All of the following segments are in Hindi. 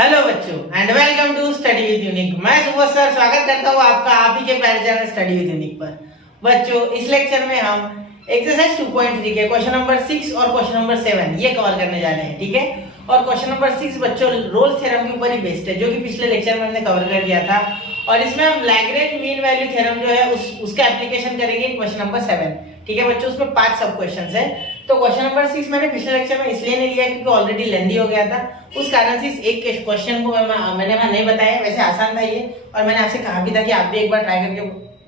हेलो बच्चों and welcome to study with Unique. मैं सुबोध सर स्वागत करता हूँ आपका आप ही के प्यारे चैनल स्टडी विद यूनिक पर। बच्चों इस लेक्चर में हम एक्सरसाइज 2.3 के क्वेश्चन नंबर 6 और क्वेश्चन नंबर 7 ये कवर करने जा रहे हैं, ठीक है। और क्वेश्चन नंबर 6 बच्चों रोल्स थ्योरम के ऊपर ही बेस्ड है, जो कि पिछले लेक्चर में हमने कवर कर दिया था। और इसमें हम लैग्रेंज मीन वैल्यू थ्योरम जो है उसका एप्लीकेशन करेंगे क्वेश्चन नंबर 7, ठीक है बच्चों। उसमें 5 सब क्वेश्चंस है। तो क्वेश्चन नंबर 6 मैंने पिछले लेक्चर में इसलिए नहीं लिया क्योंकि ऑलरेडी लेंथी हो गया था, उस कारण से इस एक क्वेश्चन को मैंने वहां नहीं बताया। वैसे आसान था ये, और मैंने आपसे कहा भी था कि आप भी एक बार ट्राई करके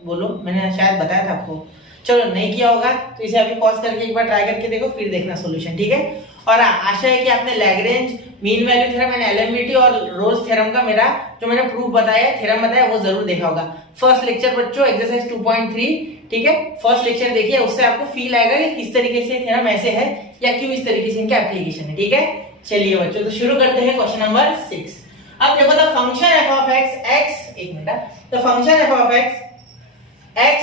बोलो, मैंने शायद बताया था आपको। चलो नहीं किया होगा तो इसे अभी पॉज करके एक बार ट्राई करके देखो, फिर देखना सॉल्यूशन, ठीक है। और आशा है कि आपने Lagrange mean value theorem and LMVT और रोल्स थ्योरम का मेरा जो मैंने प्रूफ बताया, थ्योरम बताया, वो जरूर देखा होगा। फर्स्ट लेक्चर बच्चों एक्सरसाइज 2.3, ठीक है। फर्स्ट लेक्चर देखिए, उससे आपको फील आएगा कि किस तरीके से थ्योरम ऐसे है या क्यों इस तरीके से इनका एप्लीकेशन है, ठीक है। चलिए बच्चों तो शुरू करते हैं क्वेश्चन नंबर 6। अब देखो the function f of x, एक minute, the function f of x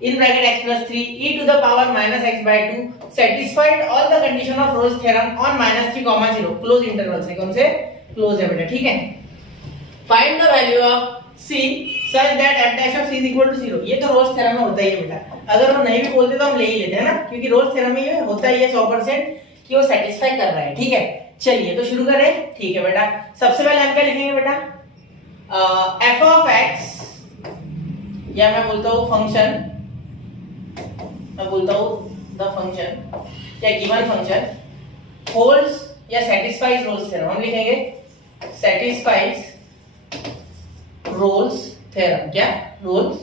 in bracket x plus 3 e to the power minus x by 2 satisfied all the condition of Rolle's theorem on minus 3 comma 0 close interval से, कौन से क्लोज है बेटा, ठीक है। Find the value of c such that f dash of c is equal to 0। ये तो रोल्स थ्योरम में होता ही है बेटा, अगर वो नहीं भी बोलते तो हम ले ही लेते हैं ना, क्योंकि रोल्स थ्योरम में ये होता ही है 100% कि वो सेटिस्फाई कर रहा है, ठीक है। चलिए तो शुरू करें, ठीक है बेटा। सबसे पहले हम क्या लिखेंगे बेटा, f of x, या मैं बोलता हूँ फंक्शन, मैं बोलता हूँ द फंक्शन या गिवन फंक्शन होल्ड्स या सेटिस्फाइज रोल्स थ्योरम। हम लिखेंगे सेटिस्फाइज रोल्स थ्योरम, क्या रोल्स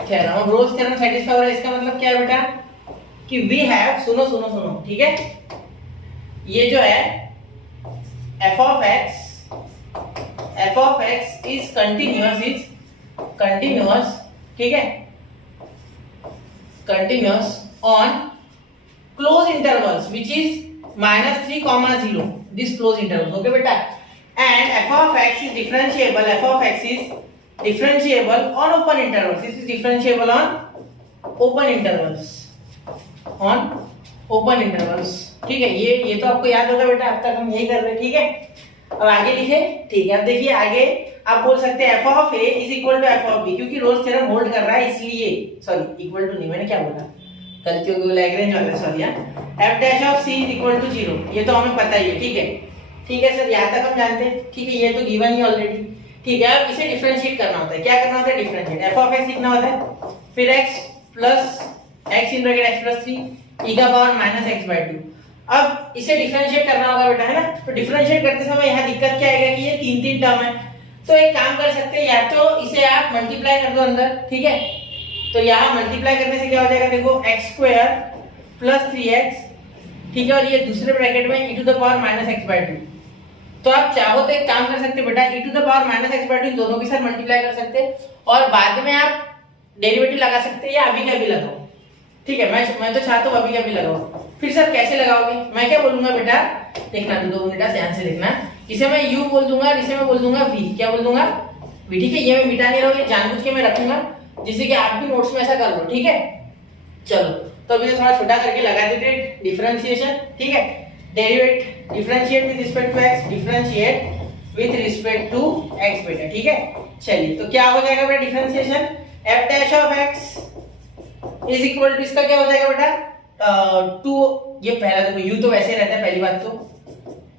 थ्योरम। अब रोल्स थ्योरम सेटिस्फाई हो रहा है, इसका मतलब क्या है बेटा कि वी हैव, सुनो सुनो सुनो, ठीक है। ये जो है f of x is continuous, ठीक है, continuous on close intervals which is minus 3 comma 0, this close intervals, okay beta। and f of x is differentiable, f of x is differentiable on open intervals, this is differentiable on open intervals, on open intervals, ठीक है। ये तो आपको याद होगा बेटा, अब तक हम यही कर रहे हैं, ठीक है। अब आगे लिखे, ठीक है। अब देखिए आगे आप बोल सकते हैं f of a is equal to f of b, क्योंकि रोल्स थ्योरम होल्ड कर रहा है इसलिए, सॉरी इक्वल टू नहीं, मैंने क्या बोला, गलती हो गई, लैग्रेंज वाला, sorry. f dash of c is equal to 0, ये तो हमें पता ही है, ठीक है, ठीक है सर, यहाँ तक हम जानते हैं, ठीक है। ये तो गिवन ही ऑलरेडी, ठीक है। अब इसे डिफरेंशिएट करना होता है, क्या करना होता है, डिफरेंशिएट। f of x लिखना होता है, फिर x plus x in bracket x plus 3 e का पावर माइनस x by 2। अब इसे डिफरेंशिएट करना होगा बेटा, है ना। तो डिफरेंशिएट करते समय यहाँ दिक्कत क्या आएगा कि ये तीन तीन टर्म है, तो एक काम कर सकते हैं, या तो इसे आप मल्टीप्लाई कर दो अंदर, ठीक है। तो यहाँ मल्टीप्लाई करने से क्या हो जाएगा, देखो x स्क्वायर प्लस 3x, ठीक है, और ये दूसरे ब्रैकेट में e to the power minus x by 2। तो आप चाहो तो एक काम कर सकते बेटा, e to the power minus x by 2 इन दोनों के साथ मल्टीप्लाई कर सकते हैं, और बाद में आप डेरिवेटिव लगा सकते हैं, या अभी का भी लगाओ, ठीक है। मैं तो चाहता हूँ अभी का भी लगाओ। फिर सर कैसे लगाओगे, मैं क्या बोलूंगा बेटा, देखना तो 2 मिनट ध्यान से देखना। इसे मैं u बोल दूंगा और इसे मैं बोल दूंगा v, क्या बोल दूंगा, v, ठीक है। ये मैं मिटा नहीं रहा हूँ, ये जानबूझ के मैं रखूंगा जिससे कि आप भी नोट्स में ऐसा कर लो, ठीक है। चलो तो अभी थोड़ा छोटा करके लगा देते डिफरेंशिएशन, ठीक है। Derivate differentiate with respect to x, differentiate with respect to x बेटा, ठीक है। चलिए तो क्या हो जाएगा बेटा differentiation, f dash of x is equal to, इसका क्या हो जाएगा बेटा 2, ये पहला देखो u तो वैसे रहता है, पहली बात तो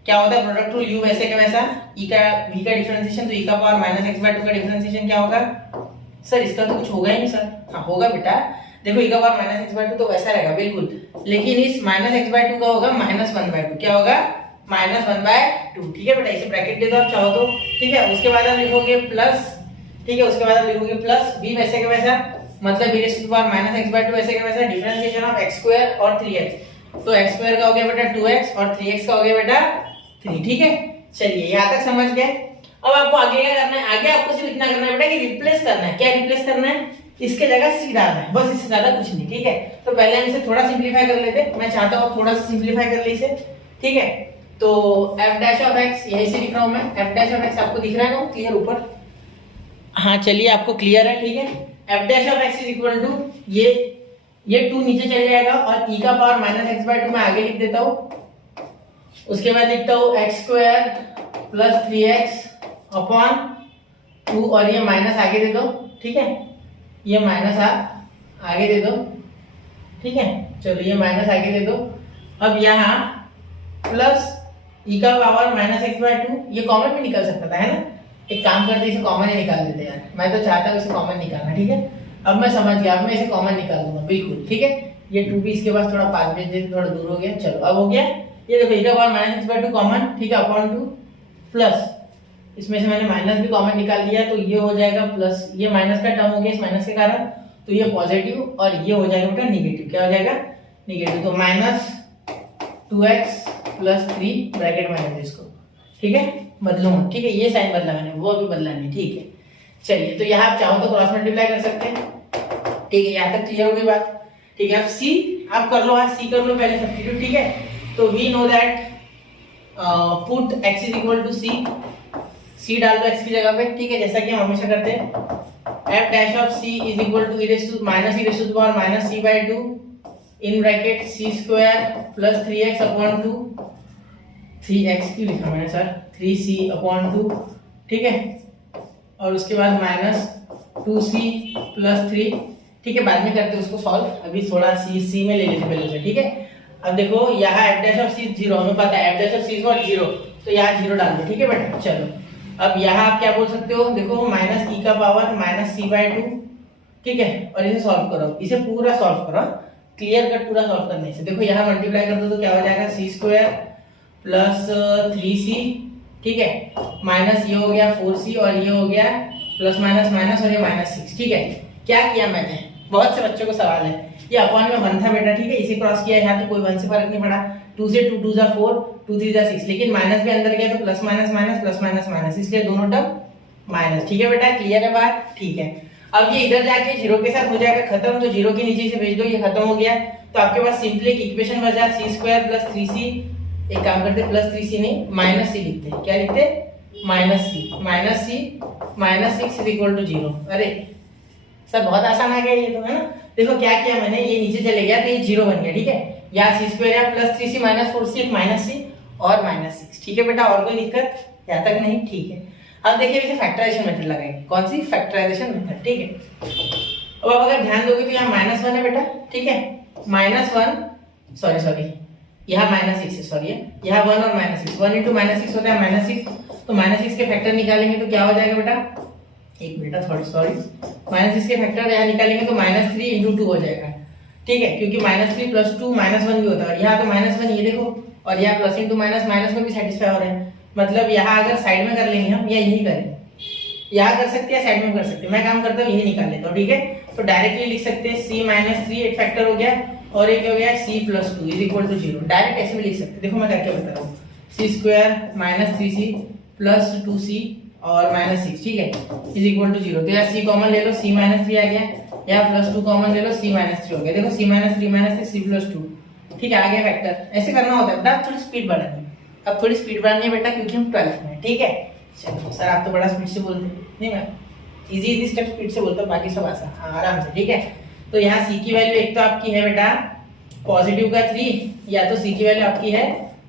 क्या होता है प्रोडक्ट रूल, u वैसे का वैसा, e का v का डिफरेंशिएशन, तो e का पावर माइनस x by 2 का डिफरेंशिएशन क्या होगा सर, इसका तो कुछ होगा ही नहीं सर, हाँ होगा बेटा, देखो e का पावर माइनस x by 2 तो वैसा रहेगा बिल्कुल, लेकिन इस माइनस x by 2 का होगा माइनस 1 by 2, क्या होगा माइनस 1 by 2, ठीक है बेटा। इसे ब्रैकेट दे दो आप चाहो तो, ठीक है। उसके बाद आप लिखोगे प्लस, ठीक है, उसके बाद आप लिखोगे प्लस v वैसे का वैसा, मतलब v raise to power minus x by 2 वैसे का वैसा, डिफरेंशिएशन ऑफ x स्क्वायर और 3x, तो x स्क्वायर का हो गया बेटा 2x और 3x का हो गया बेटा 3, ठीक है। चलिए यहाँ तक समझ गए। अब आपको आगे क्या करना है, आगे आपको सिर्फ इतना करना है बेटा कि रिप्लेस करना है, क्या रिप्लेस करना है, इसके जगह c डालना है, बस, इससे ज्यादा कुछ नहीं, ठीक है। तो पहले हम इसे थोड़ा सिंपलीफाई कर लेते हैं, मैं चाहता हूँ थोड़ा सा सिंपलीफाई कर ले इसे, ठीक है। तो f dash of x यहीं से लिख रहा हूँ मैं, f dash of x आपको दिख रहा है ना क्लियर ऊपर, हाँ चलिए आपको क्लियर है, ठीक है। f dash of x is equal to, ये 2 नीचे चले जाएगा और e का पावर माइनस x by 2 मैं आगे लिख देता हूँ, उसके बाद लिखता हूँ x square plus 3x upon 2 और ये माइनस आगे दे दो, ठीक है, ये माइनस आगे दे दो, ठीक है, चलो ये माइनस आगे दे दो। अब यहाँ प्लस e का पावर माइनस एक्स बाय 2, ये कॉमन भी निकल सकता था, है ना। एक काम करते इसे कॉमन ही निकाल देते यार, मैं तो चाहता हूँ इसे कॉमन निकालना, ठीक है। अब मैं समझ गया, अब मैं इसे कॉमन निकाल दूंगा बिल्कुल, ठीक है। ये 2 भी इसके पास थोड़ा पास भेज दे, थोड़ा दूर हो गया, चलो अब हो गया। ये देखो e का power minus x by 2 common, ठीक है, अपॉन 2 प्लस इसमें से मैंने माइनस भी कॉमन निकाल लिया, तो ये हो जाएगा प्लस, ये माइनस का टर्म हो गया इस माइनस के कारण, तो ये पॉजिटिव और ये हो जाएगा बेटा निगेटिव। क्या हो जाएगा? निगेटिव। तो माइनस 2x प्लस 3 ब्रैकेट में रख दो इसको, ठीक है, बदलो मत, ठीक है, ये साइन बदला मैंने, वो अभी बदला नहीं, ठीक है। चलिए, तो यहाँ आप चाहो तो क्रॉस मल्टीप्लाई कर सकते हैं, ठीक है, यहाँ तक क्लियर हो गई बात, ठीक है। अब सी आप कर लो, आज सी कर लो पहले सब्स्टिट्यूट, ठीक है। तो we know that put x is equal to C, C डाल दो x की जगह पे, ठीक है, जैसा कि हम हमेशा करते हैं। f dash of c is equal to minus e raise to the power minus c by 2 in bracket c square plus 3x upon 2, 3x क्यों लिखा मैंने सर, 3c अपॉन 2, ठीक है, और उसके बाद माइनस 2c प्लस 3, ठीक है, बाद में करते हैं उसको सॉल्व, अभी थोड़ा सी में ले लेते पहले से, ठीक है। अब देखो यहाँ f डैश ऑफ c 0, हमें पता है f dash of c is what 0, तो यहाँ 0 डाल दो, ठीक है बेटा। चलो अब यहाँ आप क्या बोल सकते हो, देखो माइनस e का पावर माइनस c बाय 2, ठीक है, और इसे सॉल्व करो, इसे पूरा सॉल्व करो, क्लियर कट पूरा सॉल्व करने से। देखो यहाँ मल्टीप्लाई कर दो तो क्या हो जाएगा, c स्क्वायर प्लस 3c, ठीक है, माइनस ये हो गया 4c और ये हो गया प्लस माइनस माइनस और ये माइनस 6, ठीक है। क्या किया मैंने, बहुत से बच्चों को सवाल है, ये अपॉन में 1 था बेटा, ठीक है, इसे क्रॉस किया यहाँ तो कोई 1 से फर्क नहीं पड़ा, 2 से 2 2 जा 4, 2 3 जा 6, लेकिन माइनस भी अंदर गया तो plus minus minus plus minus minus, इसलिए दोनों टर्म माइनस, ठीक है बेटा, क्लियर है बात, ठीक है। अब ये इधर जाके 0 के साथ हो जाएगा खत्म, तो 0 के नीचे इसे भेज दो, ये खत्म हो गया, तो आपके पास सिंपली एक इक्वेशन बचा c स्क्वायर प्लस 3c, एक काम करते प्लस 3c नहीं माइनस c लिखते हैं, क्या लिखते हैं, minus c minus 6 is equal to 0। अरे सर बहुत आसान आ गया ये तो, है ना। देखो क्या किया मैंने, ये नीचे चले गया तो ये 0 बन गया, ठीक है, या c स्क्वायर या plus 3c minus 4c minus c और माइनस 6, ठीक है बेटा, और कोई दिक्कत यहाँ तक नहीं, ठीक है। अब देखिए इसे फैक्टराइजेशन मेथड लगाएंगे, कौन सी, फैक्टराइजेशन मेथड, ठीक है। अब आप अगर ध्यान दोगे तो यहाँ माइनस 1 है बेटा, ठीक है, माइनस 1 सॉरी यहाँ माइनस 6 है, सॉरी यहाँ 1 और माइनस 6, 1 इंटू माइनस 6 होता है माइनस 6, तो माइनस 6 के फैक्टर निकालेंगे तो क्या हो जाएगा बेटा, एक मिनट सॉरी, माइनस 6 के फैक्टर यहाँ निकालेंगे तो माइनस 3 इंटू 2 हो जाएगा, ठीक है, क्योंकि माइनस 3 प्लस 2 माइनस 1 भी होता है, और यहाँ तो माइनस 1 ये देखो, और यहाँ प्लस इंटू माइनस माइनस में भी सेटिस्फाई हो रहे हैं, मतलब यहाँ अगर साइड में कर लेंगे हम या यही करें, यहाँ कर सकते हैं साइड में कर सकते हैं, मैं काम करता हूँ यही निकाल लेता हूँ, ठीक है। तो डायरेक्टली लिख सकते हैं c माइनस 3 एक फैक्टर हो गया और एक हो गया c plus 2 is equal to 0, direct ऐसे भी लिख सकते हैं, देखो मैं करके बता रहा हूँ, c square minus 3c plus 2c और माइनस 6, ठीक है, इज इक्वल टू 0। तो यहाँ c कॉमन ले लो, c माइनस 3 आ गया, यहाँ प्लस 2 कॉमन ले लो, c माइनस 3 हो गया, देखो c minus 3 minus 6 c plus 2, ठीक है, आ गया फैक्टर। ऐसे करना होता है बेटा, आप थोड़ी स्पीड बढ़ानी, अब थोड़ी स्पीड बढ़ानी है बेटा, क्योंकि हम 12th में, ठीक है। चलो सर आप तो बड़ा स्पीड से बोलते हैं, नहीं मैं इजी स्टेप स्पीड से बोलता हूँ, बाकी सब आसान आराम से, ठीक है। तो यहाँ c की वैल्यू एक तो आपकी है बेटा पॉजिटिव का 3, या तो c की वैल्यू आपकी है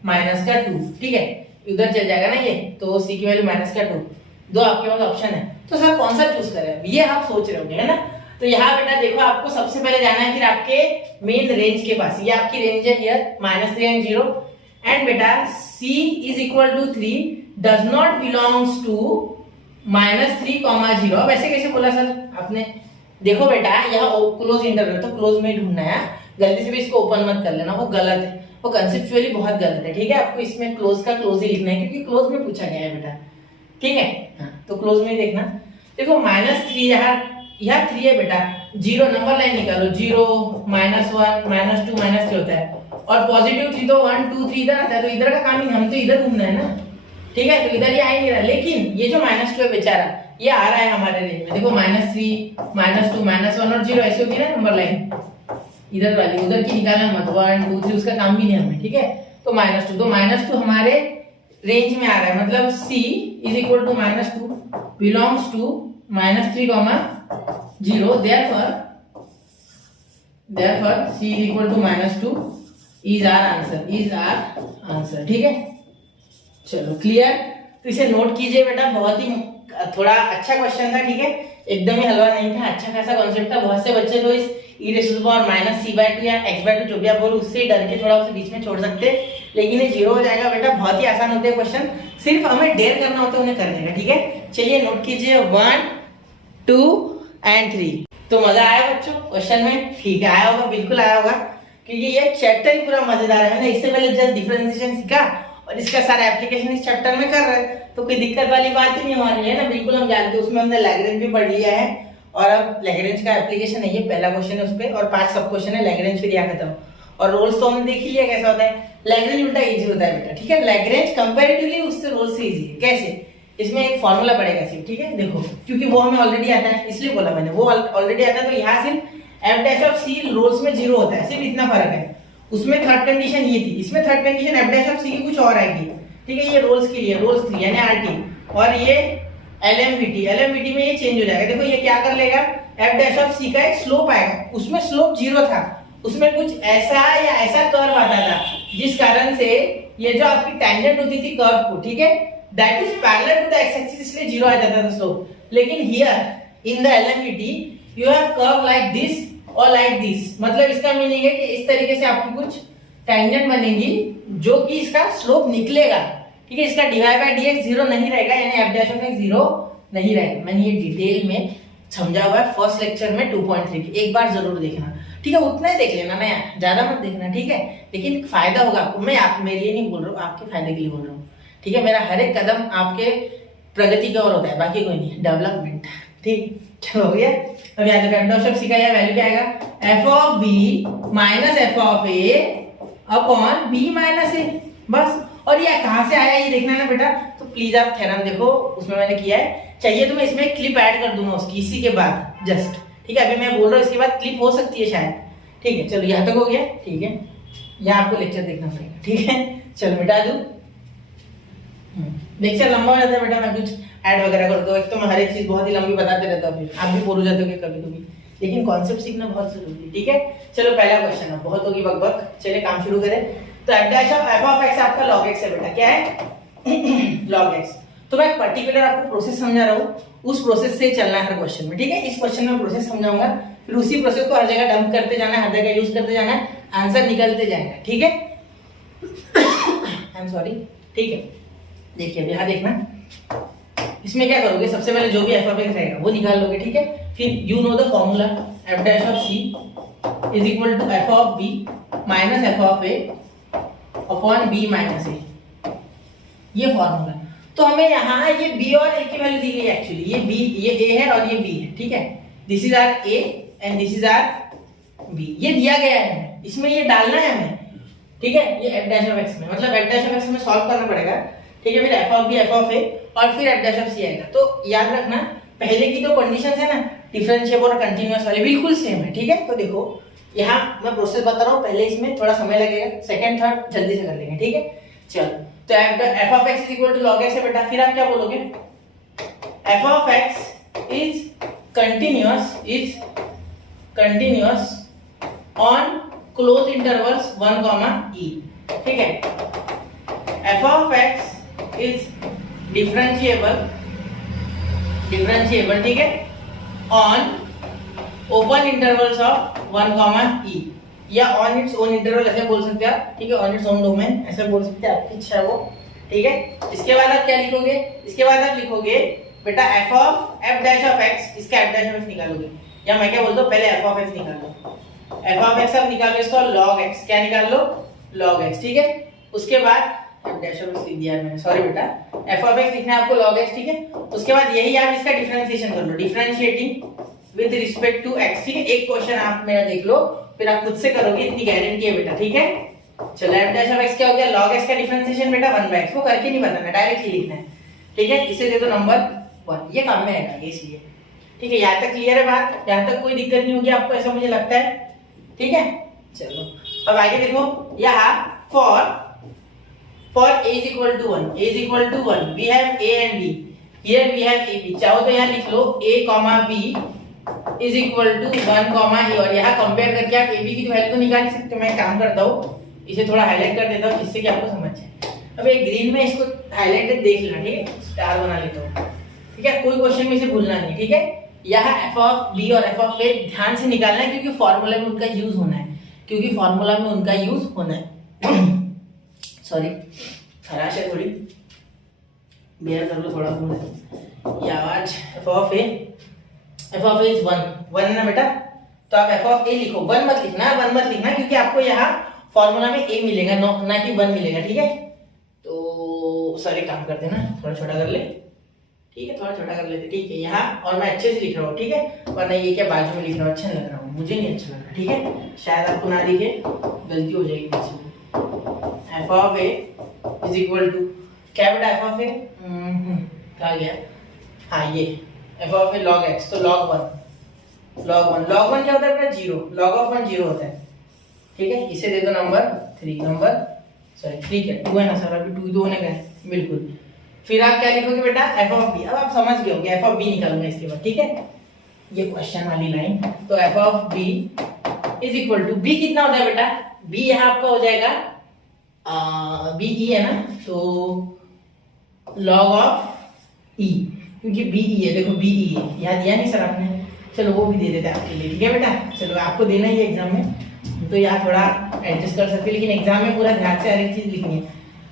माइनस का 2, ठीक है, उधर चल जाएगा ना ये, तो c की वैल्यू माइनस का 2, दो आपके पास ऑप्शन है, तो सर कौन सा चूज करें, ये आप सोच रहे होंगे, है ना। तो यहाँ बेटा देखो आपको सबसे पहले जाना है फिर आपके मेन रेंज के पास, ये आपकी रेंज है हियर -3 एंड 0, एंड बेटा c is equal to 3 does not belongs to -3, 0। अब ऐसे कैसे बोला सर आपने, देखो बेटा यहाँ क्लोज इंटरवल, तो क्लोज में ढूंढना है, गलती से भी इसको ओपन मत कर लेना, वो गलत है, वो कंसेप्चुअली बहुत गलत है, ठीक है। आपको इसमें क्लोज का क्लोज ही लिखना है, क्योंकि क्लोज में पूछा गया है बेटा, ठीक है, हाँ, तो क्लोज में ही देखना। देखो -3 यहाँ 3 है बेटा, 0 नंबर लाइन निकालो, 0 -1 -2 -3 होता है, और पॉजिटिव 3 तो 1 2 3 इधर आता है, तो इधर का काम ही, हम तो इधर घूमना है ना, ठीक है, तो इधर ये आ ही नहीं रहा, लेकिन ये जो -2 है बेचारा, ये आ रहा है हमारे रेंज में, देखो -3 -2 -1 और 0 ऐसे होती है ना नंबर लाइन, इधर वाली उधर की निकालना मत, 1 2 3 उसका काम भी नहीं हमें, ठीक है। तो -2, तो -2 हमारे रेंज में आ रहा है, मतलब c is equal to -2 belongs to -3, 0, therefore c is equal to -2 is our answer, ठीक है। चलो क्लियर। तो इसे नोट कीजिए बेटा, बहुत ही थोड़ा अच्छा क्वेश्चन था, ठीक है, एकदम ही हलवा नहीं था, अच्छा खासा कॉन्सेप्ट था। बहुत से बच्चे तो इस e⁻⁻c/2 या x/2 जो भी आप बोलो उससे डर के थोड़ा उसे बीच में छोड़ सकते, लेकिन ये 0 हो जाएगा बेटा। बहुत ही आसान होते हैं क्वेश्चन, सिर्फ हमें डेयर करना होता है उन्हें करने का, ठीक है। चलिए नोट कीजिए 1, 2 एंड 3। तो मजा आया बच्चों क्वेश्चन में? ठीक है, आया होगा, बिल्कुल आया होगा, क्योंकि ये चैप्टर ही पूरा मजेदार है ना। इससे पहले जस्ट डिफरेंशिएशन सीखा और इसका सारा एप्लीकेशन इस चैप्टर में कर रहे हैं, तो कोई दिक्कत वाली बात ही नहीं हमारे लिए ना, बिल्कुल हम जानते हैं। उसमें हमने लैग्रेंज भी पढ़ लिया है और अब लैग्रेंज का एप्लीकेशन है, ये पहला क्वेश्चन है उस पे, और 5 सब क्वेश्चन है, लैग्रेंज फिर यहाँ खत्म। और रोल्स तो हमने देख ही लिया कैसा होता है। लैग्रेंज उल्टा इजी होता है बेटा, ठीक है। लैग्रेंज कंपैरेटिवली उससे रोल्स से इजी है। कैसे? इसमें एक फॉर्मूला पड़ेगा सिर्फ, ठीक है, देखो, क्योंकि वो हमें ऑलरेडी आता है इसलिए बोला मैंने, वो ऑलरेडी आता है। तो यहाँ सिर्फ f' रोल्स में 0 होता है, सिर्फ इतना फर्क है। उसमें थर्ड कंडीशन ये थी, इसमें थर्ड कंडीशन f' की कुछ और आएगी, ठीक है। ये रोल्स के लिए रोल्स 3 यानी RT, और ये LMVT में ये चेंज हो जाएगा। देखो ये क्या कर लेगा, f' का एक स्लोप आएगा, उसमें स्लोप 0 था, उसमें कुछ ऐसा या ऐसा कर्व आता था जिस कारण से ये जो आपकी टेंजेंट होती थी कर्व को, ठीक है, that is parallel to the x axis, इसलिए 0 आ जाता था स्लोप। लेकिन here in the LMVT you have curve like this और लाइक दिस, मतलब इसका मीनिंग है कि इस तरीके से आपकी कुछ टेंजेंट बनेगी जो कि इसका स्लोप निकलेगा, ठीक है। इसका dy/dx 0 नहीं रहेगा, यानी f' 0 नहीं रहेगा। मैंने ये डिटेल में समझा हुआ है फर्स्ट लेक्चर में 2.3 की, एक बार जरूर देखना, ठीक है। उतना ही देख लेना ना यार, ज्यादा मत देखना, ठीक है, लेकिन फायदा होगा आपको। मैं आप मेरे लिए नहीं बोल रहा हूँ, आपके फायदे के लिए बोल रहा हूँ, ठीक है। मेरा हर एक कदम आपके प्रगति की ओर होता है, बाकी कोई नहीं, डेवलपमेंट, ठीक। चलो हो गया। अब याद रखना f' का यह वैल्यू क्या आएगा, f(b) minus f(a) upon b minus a, बस। और ये कहां से आया ये देखना है ना बेटा, तो प्लीज आप थ्योरम देखो, उसमें मैंने किया है। चाहिए तो मैं इसमें क्लिप ऐड कर दूंगा उसकी इसी के बाद जस्ट, ठीक है। अभी मैं बोल रहा हूँ, इसके बाद क्लिप हो सकती है शायद, ठीक है। चलो यहाँ तक हो गया, ठीक है। यहाँ आपको लेक्चर देखना पड़ेगा, ठीक है। चलो मिटा दूं, लेक्चर लंबा हो जाता है बेटा, मैं कुछ ऐड वगैरह कर दो, एक तो मैं हर एक चीज बहुत ही लंबी बताते रहता हूँ, फिर आप भी बोर हो जाते हो कभी कभी, लेकिन कॉन्सेप्ट सीखना बहुत जरूरी है, ठीक है। चलो पहला क्वेश्चन है, बहुत होगी बकबक, चलिए काम शुरू करें। तो f(x) आपका log x है बेटा, क्या है log x। तो मैं पर्टिकुलर आपको प्रोसेस समझा रहा हूँ, उस प्रोसेस से चलना है हर क्वेश्चन में, ठीक है। इस क्वेश्चन में प्रोसेस समझाऊंगा, फिर उसी प्रोसेस को हर जगह डंप करते जाना है, हर जगह यूज करते जाना है, आंसर निकलते जाएगा, ठीक है। आई एम सॉरी, ठीक है। देखिए यहाँ देखना, इसमें क्या करोगे, सबसे पहले जो भी f(x) रहेगा वो निकाल लोगे, ठीक है। फिर you know the formula, f' is equal to f(b) minus f(a) upon b minus a, ये फॉर्मूला। तो हमें यहाँ ये b और a की वैल्यू दी गई है एक्चुअली, ये b, ये a है और ये b है, ठीक है। This is our a and this is our b, ये दिया गया है, इसमें ये डालना है हमें, ठीक है। ये f' में, मतलब f' में सॉल्व करना पड़ेगा, ठीक है। फिर f(b) f(a) और फिर f' आएगा। तो याद रखना पहले की जो कंडीशंस है ना, डिफरेंशिएबल और कंटीन्यूअस वाले, बिल्कुल सेम है, ठीक है। तो देखो यहाँ मैं प्रोसेस बता रहा हूँ, पहले इसमें थोड़ा समय लगेगा, सेकंड थर्ड जल्दी से कर लेंगे, ठीक है। चलो तो f(x) is equal to log x है बेटा, फिर आप क्या बोलोगे, f(x) is continuous on close intervals 1, e, ठीक है। f(x) इज डिफरेंशिएबल, ठीक है, on open intervals of 1, e, या ऑन इट्स ओन इंटरवल ऐसे बोल सकते हैं आप, ठीक है, ऑन इट्स ओन डोमेन ऐसे बोल सकते हैं, आपकी इच्छा है वो, ठीक है। इसके बाद आप क्या लिखोगे, इसके बाद आप लिखोगे बेटा f(x), इसका f' निकालोगे, या मैं क्या बोलता हूँ, पहले f(x) निकालो, f(x) आप निकालो, इसको log x, क्या निकाल लो, log x, ठीक है। उसके बाद f' लिख दिया मैंने, सॉरी बेटा, f(x) लिखना है आपको log x, ठीक है। उसके बाद यही आप इसका डिफरेंशिएशन कर लो, differentiating with respect to x, ठीक है। एक क्वेश्चन आप मेरा देख लो, फिर आप खुद से करोगे, इतनी गारंटी है बेटा, ठीक है। चलो f' क्या हो गया, log x का डिफरेंशिएशन बेटा 1/x, वो करके नहीं बताना, डायरेक्टली लिखना है, ठीक है। इसे दे दो नंबर 1, ये काम में आएगा इसलिए, ठीक है। यहाँ तक क्लियर है बात, यहाँ तक कोई दिक्कत नहीं होगी आपको, ऐसा मुझे लगता है, ठीक है। चलो अब आगे देखो, यहाँ for a is equal to 1, we have a and b, here we have a b, चाहो तो यहाँ लिख लो a, b is equal to 1, e, और यहाँ कंपेयर करके आप ab की वैल्यू तो निकाल सकते हो। मैं काम करता हूँ, इसे थोड़ा हाईलाइट कर देता हूँ जिससे कि आपको समझ जाए। अब ये ग्रीन में इसको हाईलाइटेड देख लेना, ठीक है, स्टार बना लेता हूँ, ठीक है, कोई क्वेश्चन में से भूलना नहीं, ठीक है। यहाँ एफ ऑफ बी और एफ ऑफ ए ध्यान से निकालना है, क्योंकि फॉर्मूला में उनका यूज होना है, सॉरी खराश है थोड़ी, बेयर कर लो थोड़ा बहुत ये आवाज। F of a is one है ना बेटा, तो आप एफ ऑफ ए लिखो, वन मत लिखना क्योंकि आपको यहाँ फॉर्मूला में ए मिलेगा, ना कि वन मिलेगा, ठीक है। तो सॉरी काम करते हैं ना, थोड़ा छोटा कर ले, ठीक है, थोड़ा छोटा कर लेते, ठीक है, यहाँ और मैं अच्छे से लिख रहा हूँ, ठीक है, वरना ये क्या बाजू में लिख रहा हूँ, अच्छा लग रहा हूँ, मुझे नहीं अच्छा लग रहा, ठीक है, शायद आपको ना दिखे, गलती हो जाएगी बीच में। F of a is equal to क्या बेटा, एफ ऑफ ए कहाँ गया, हाँ ये f of a log x, तो लॉग वन क्या होता है बेटा, zero, log of one zero होता है, ठीक है। इसे दे दो नंबर 3 क्या 2 है ना सर, अभी 2 होने का है, बिल्कुल। फिर आप क्या लिखोगे बेटा, एफ ऑफ बी, अब आप समझ गए होंगे, एफ ऑफ बी निकालूंगा इसके बाद, ठीक है, ये क्वेश्चन वाली लाइन। तो f of b is equal to, b कितना होता है बेटा, बी यहाँ आपका हो जाएगा बी ई है ना, तो लॉग ऑफ ई, क्योंकि बी ई है, देखो बी ई है, यहाँ दिया नहीं सर आपने, चलो वो भी दे देते हैं आपके लिए, ठीक है बेटा। चलो आपको देना ही है एग्जाम में, तो यहाँ थोड़ा एडजस्ट कर सकते हैं, लेकिन एग्जाम में पूरा ध्यान से हर एक चीज लिखनी है,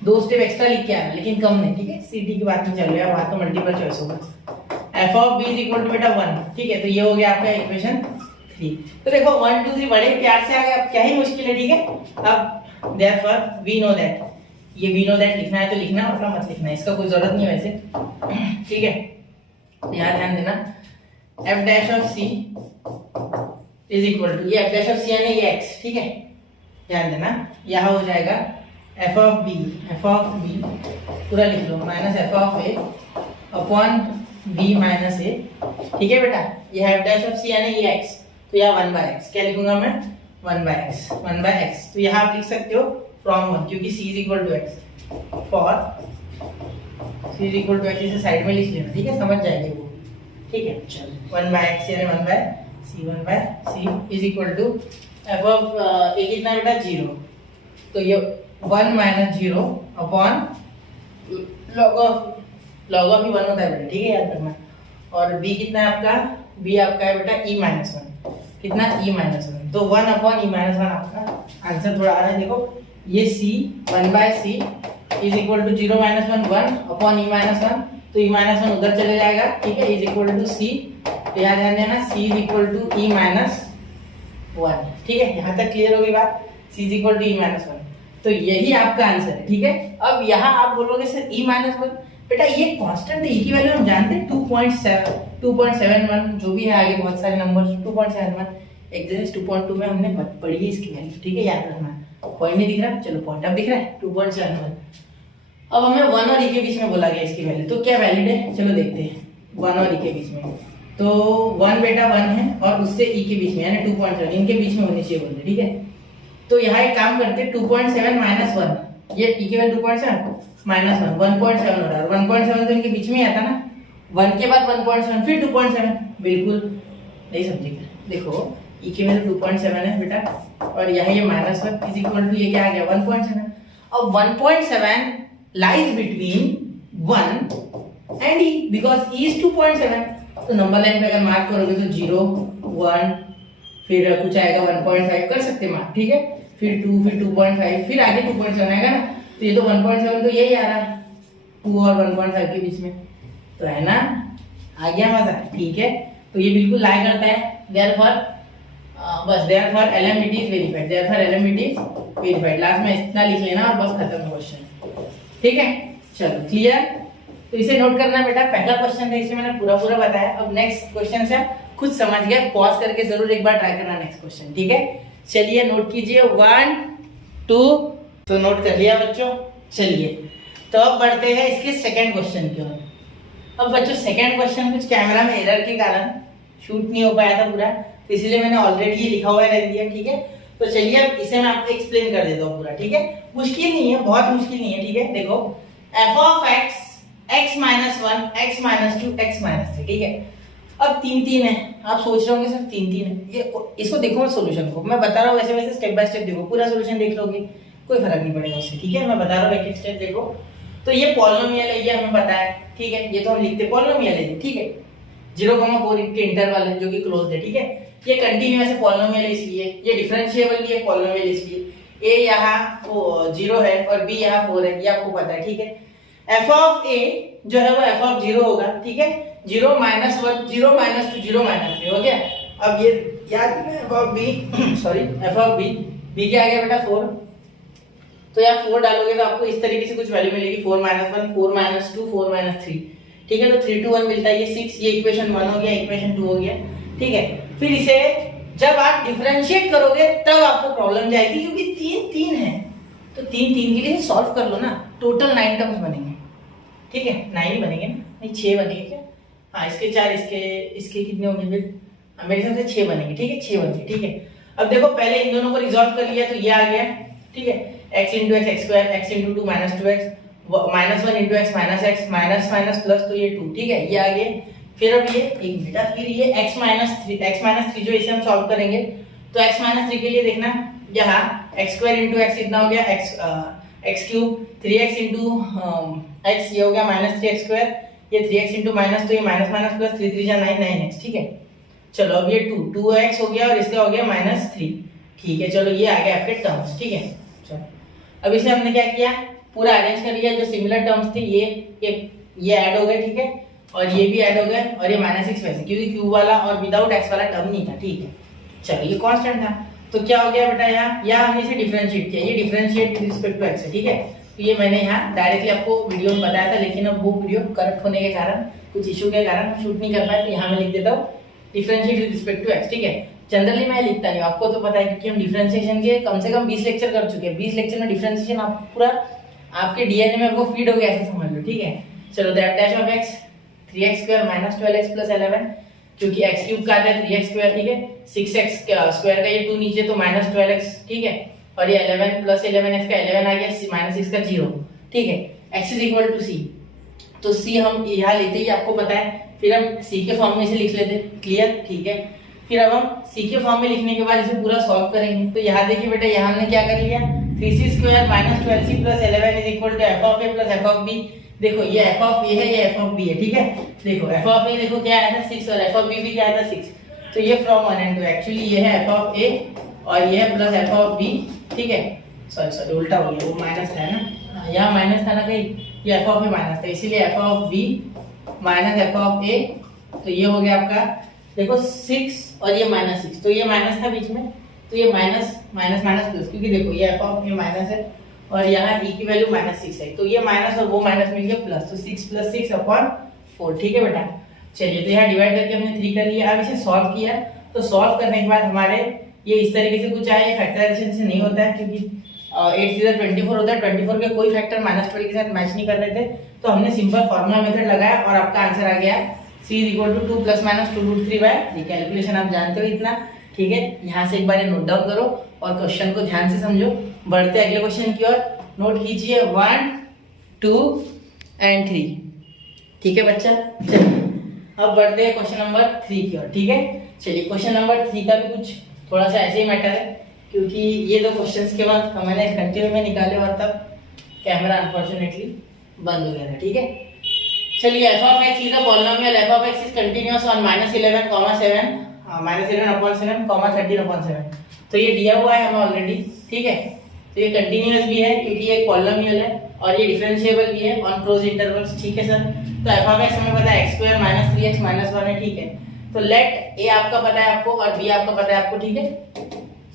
2 स्टेप एक्स्ट्रा लिख के आना, लेकिन कम नहीं, ठीक है, सीटी की बात नहीं चल रही है, बात तो मल्टीपल चॉइस होगा। F of b is equal to बेटा 1, ठीक है, तो ये हो गया आपका इक्वेशन 3। तो देखो 1 2 3 बड़े प्यार से आ गए, अब क्या ही मुश्किल है, ठीक है। अब देयरफॉर वी नो दैट, ये वी नो दैट लिखना है तो लिखना, वरना मत लिखना, इसका कोई जरूरत नहीं है वैसे, ठीक है। यहाँ ध्यान देना, f dash of C is equal to, ये एफ डैश ऑफ सी यानी ये एक्स, ठीक है, ध्यान देना, यहाँ हो जाएगा एफ ऑफ बी पूरा लिख लो, minus F of A upon B minus A, ठीक है बेटा। ये एफ डैश ऑफ सी यानी ये एक्स, तो यहाँ 1/x, क्या लिखूंगा मैं, 1/x, तो यहाँ आप लिख सकते हो फ्रॉम 1, क्योंकि c is equal to x, for c is equal to x, इसे साइड में लिख लेना, ठीक है, समझ जाएंगे वो, ठीक है। चलो 1/x यानी 1/c is equal to F of A कितना बेटा 0, तो ये 1 माइनस 0 अपॉन लॉग ऑफ ही 1 होता है बेटा, ठीक है, याद रखना। और b कितना है आपका, b आपका है बेटा e-1, कितना e-1, तो 1 अपॉन e-1 आपका आंसर थोड़ा आ रहा है, देखो ये c 1/c is equal to 0 minus 1 upon e-1, तो e-1 उधर चले जाएगा, ठीक है, इज इक्वल टू c, तो यहाँ ध्यान देना c is equal to e-1, ठीक है, यहाँ तक क्लियर होगी बात, c is equal to e-1, तो यही आपका आंसर है, ठीक है। अब यहाँ आप बोलोगे सर e-1, बेटा ये कांस्टेंट है, e की वैल्यू हम जानते हैं 2.71 जो भी है, आगे बहुत सारे नंबर्स 2.71, एक्सरसाइज 2.2 में हमने पढ़ी है इसकी वैल्यू, ठीक है, याद रखना। पॉइंट नहीं दिख रहा, चलो पॉइंट अब दिख रहा है 2.71। अब हमें 1 और e के बीच में बोला गया इसकी वैल्यू, तो क्या वैलिड है, चलो देखते हैं 1 और e के बीच में, तो 1 बेटा 1 है और उससे e के बीच में यानी 2.7, इनके बीच में होनी चाहिए बोलते, ठीक है। तो यहाँ एक काम करते हैं 2.7 माइनस 1, ये e की वैल्यू 2.7 माइनस 1 1.7 हो रहा है, 1.7 तो इनके बीच में ही आता ना, 1 के बाद 1.7 फिर 2.7, बिल्कुल नहीं समझेगा, देखो e की वैल्यू 2.7 है बेटा, और यहाँ ये माइनस 1 इज इक्वल टू ये क्या आ गया 1.7, अब 1.7 lies between 1 and e, because e is 2.7, तो नंबर लाइन पे अगर मार्क करोगे तो 0 1 फिर कुछ आएगा 1.5 कर सकते मार्क, ठीक है, फिर 2 फिर 2.5 फिर आगे 2.7 आएगा ना, तो ये तो 1.7 तो यही आ रहा है 2 और 1.5 के बीच में, तो है ना, आ गया मजा, ठीक है। तो ये बिल्कुल लाई करता है, देयरफॉर बस देयरफॉर एलिमिटी इज वेरीफाइड, लास्ट में इतना लिख लेना और बस खत्म क्वेश्चन, ठीक है। चलो क्लियर, तो इसे नोट करना बेटा, पहला क्वेश्चन था इसे मैंने पूरा बताया। अब नेक्स्ट क्वेश्चन से खुद समझ गया, पॉज करके जरूर एक बार ट्राई करना नेक्स्ट क्वेश्चन, ठीक है। चलिए नोट कीजिए 1 2, तो नोट कर लिया बच्चों। चलिए तो अब बढ़ते हैं इसके सेकंड क्वेश्चन की ओर। अब बच्चों सेकंड क्वेश्चन कुछ कैमरा में एरर के कारण शूट नहीं हो पाया था पूरा, तो इसलिए मैंने ऑलरेडी ये लिखा हुआ रह दिया, ठीक है। तो चलिए अब इसे मैं आपको एक्सप्लेन कर देता हूँ पूरा, ठीक है। मुश्किल नहीं है, बहुत मुश्किल नहीं है, ठीक है। देखो F of x x minus 1 x minus 2 x minus 3, ठीक है। अब 3 है, आप सोच रहे होंगे सर 3 है, ये इसको देखो मैं सोल्यूशन को मैं बता रहा हूँ, वैसे स्टेप बाय स्टेप देखो, पूरा सोल्यूशन देख लोगे कोई फर्क नहीं पड़ेगा उससे, ठीक है। मैं बता रहा हूँ एक एक स्टेप, देखो। तो ये पॉलिनोमियल है, ये हमें पता है, ठीक है। ये तो हम लिखते पॉलिनोमियल है, ठीक है। 0,4 के इंटरवल है जो कि क्लोज्ड है, ठीक है। ये कंटिन्यूअस है, पॉलिनोमियल है इसलिए। ये डिफरेंशिएबल भी है, पॉलिनोमियल इसलिए। a यहाँ 0 है और b यहाँ 4 है, ये आपको पता है, ठीक है। f ऑफ a जो है वो f ऑफ 0 होगा, ठीक है। 0 -1 0 -2 0 -3 हो गया। अब ये याद रखना f of b sorry f of b क्या आ गया बेटा 4। तो यहाँ 4 डालोगे तो आपको इस तरीके से कुछ वैल्यू मिलेगी, 4 -1 4 -2 4 -3, ठीक है। तो 3 to 1 मिलता है, ये 6, ये इक्वेशन 1 हो गया, इक्वेशन 2 हो गया, ठीक है। फिर इसे जब आप डिफरेंशिएट करोगे तब आपको प्रॉब्लम जाएगी, क्योंकि 3 है तो 3 के लिए सॉल्व कर लो ना। टोटल 9 टर्म्स बनेंगे, ठीक है। 9 ही बनेंगे ना, नहीं 6 बनेंगे क्या? हाँ, इसके 4, इसके कितने होंगे फिर? मेरे हिसाब से 6 बनेंगे, ठीक है। 6 बनेंगे, ठीक है। अब देखो पहले इन दोनों को रिजॉल्व कर लिया तो ये आ गया, ठीक है। x × x x² x × 2 -2x -1 × x -x minus plus, तो ये 2, ठीक है। ये आ गए। फिर अब ये एक बेटा, फिर ये x -3 जो इसे हम सॉल्व करेंगे, तो x -3 के लिए देखना यहाँ x² × x कितना हो गया, x³ 3x × x, ये हो गया -3x², ये 3x × माइनस, तो ये माइनस प्लस 3 3 जा 9 9x, ठीक है। चलो अब ये 2x हो गया और इसका हो गया -3, ठीक है। चलो ये आ गया आपके टर्म्स, ठीक है। चलो अब इसे हमने क्या किया, पूरा अरेंज कर लिया। जो सिमिलर टर्म्स थे ये ऐड हो गए, ठीक है। और ये भी ऐड हो गए, और ये -6 वैसे, क्योंकि क्यूब वाला और विदाउट x वाला टर्म नहीं था, ठीक है। चलो ये कांस्टेंट था, तो क्या हो गया बेटा, यहाँ हमने इसे डिफरेंशिएट किया। ये differentiate with respect to x है, ठीक है। तो ये मैंने यहाँ डायरेक्टली आपको वीडियो में बताया था, लेकिन अब वो वीडियो करप्ट होने के कारण, कुछ इशू के कारण शूट नहीं कर पाए, तो यहाँ मैं लिख देता हूँ differentiate with respect to x, ठीक है। जनरली मैं लिखता नहीं, आपको तो पता है, क्योंकि हम डिफरेंशिएशन के कम से कम 20 लेक्चर कर चुके हैं। 20 लेक्चर में डिफरेंशिएशन आप पूरा आपके डीएनए में वो फीड हो गया, ऐसे समझ लो, ठीक है। चलो that dash of x 3x² -12x + 11, क्योंकि x³ का आता है 3x², ठीक है। 6x² का ये 2 नीचे, तो -12x, ठीक है। और ये 11 + 11x का 11 आ गया, -6 का 0, ठीक है। x = c, तो c हम यहाँ लेते ही आपको पता है, फिर हम c के फॉर्म में इसे लिख लेते, क्लियर, ठीक है। फिर अब हम c के फॉर्म में लिखने के बाद इसे पूरा सॉल्व करेंगे। तो यहाँ देखिए बेटा, यहाँ हमने क्या कर लिया, 3c² -12c + 11 = f of a + f of b। देखो ये f ऑफ a है, ये f ऑफ b है, ठीक है। देखो f ऑफ a देखो क्या आया था 6, और f ऑफ b भी क्या आया था 6, तो ये फ्रॉम 1 and 2 एक्चुअली ये है f ऑफ a और ये है प्लस f ऑफ b, ठीक है। सॉरी उल्टा हो गया, वो माइनस था ना, यहाँ माइनस था ना कहीं, ये f ऑफ a माइनस था, इसीलिए f of b minus f of a, तो ये हो गया आपका, देखो 6 और ये -6, तो ये माइनस था बीच में, तो ये माइनस प्लस, क्योंकि देखो ये f ऑफ a माइनस है और यहाँ e की वैल्यू -6 है, तो ये माइनस और वो माइनस मिल गया प्लस, तो 6 + 6/4, ठीक है बेटा। चलिए तो यहाँ डिवाइड करके हमने 3 कर लिया। अब इसे सॉल्व किया, तो सॉल्व करने के बाद हमारे ये इस तरीके से कुछ आया। फैक्टराइजेशन से नहीं होता है, क्योंकि 8 × 24 होता है, 24 के कोई फैक्टर -12 के साथ मैच नहीं कर रहे थे, तो हमने सिंपल फार्मूला मेथड लगाया और आपका आंसर आ गया c = 2 ± 2√3/3। कैलकुलेशन आप जानते हो इतना, ठीक है। यहाँ से एक बार नोट डाउन करो और क्वेश्चन को ध्यान से समझो। बढ़ते अगले क्वेश्चन की ओर, नोट कीजिए 1 2 और 3, ठीक है बच्चा। चलिए अब बढ़ते हैं क्वेश्चन नंबर 3 की ओर, ठीक है। चलिए क्वेश्चन नंबर 3 का भी कुछ थोड़ा सा ऐसे ही मैटर है, क्योंकि ये दो क्वेश्चंस के बाद मैंने कंटिन्यू में निकाले और तब कैमरा अनफॉर्चुनेटली बंद हो गया था, ठीक है। चलिए f of x is a polynomial, f of x is continuous on -11, 7 -11/7, 13/7, तो ये दिया हुआ है हमें ऑलरेडी, ठीक है। तो ये कंटिन्यूअस भी है क्योंकि ये पॉलिनोमियल है, और ये डिफरेंशिएबल भी है ऑन क्लोज इंटरवल्स, ठीक है सर। तो f of x हमें पता है x² -3x -1 है, ठीक है। तो लेट a आपका पता है आपको और b आपका पता है आपको, ठीक है,